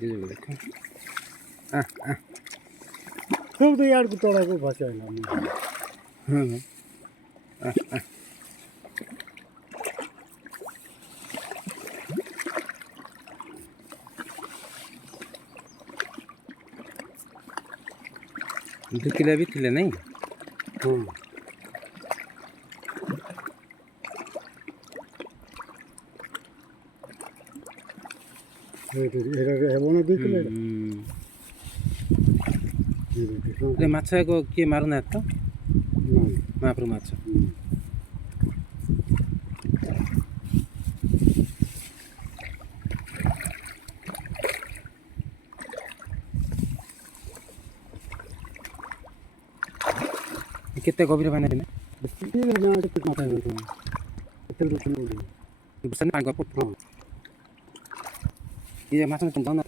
देखो आ आ सब तो यार तोड़ा को फंसा है हाँ आ आ ढुकिला भी थिले नहीं हाँ ଏବଣ ଦେଖିଲେ अरे माछ को किए मारुना तो ନା महाप्रभु माछ केते गभीर पानी ने ବେଶୀ ଗାଁ ଟିକେ କଥା ହେଉଛନ୍ତି ଏତେ ଦୂର बसन पानी को ହଁ ये माछ तुम जाना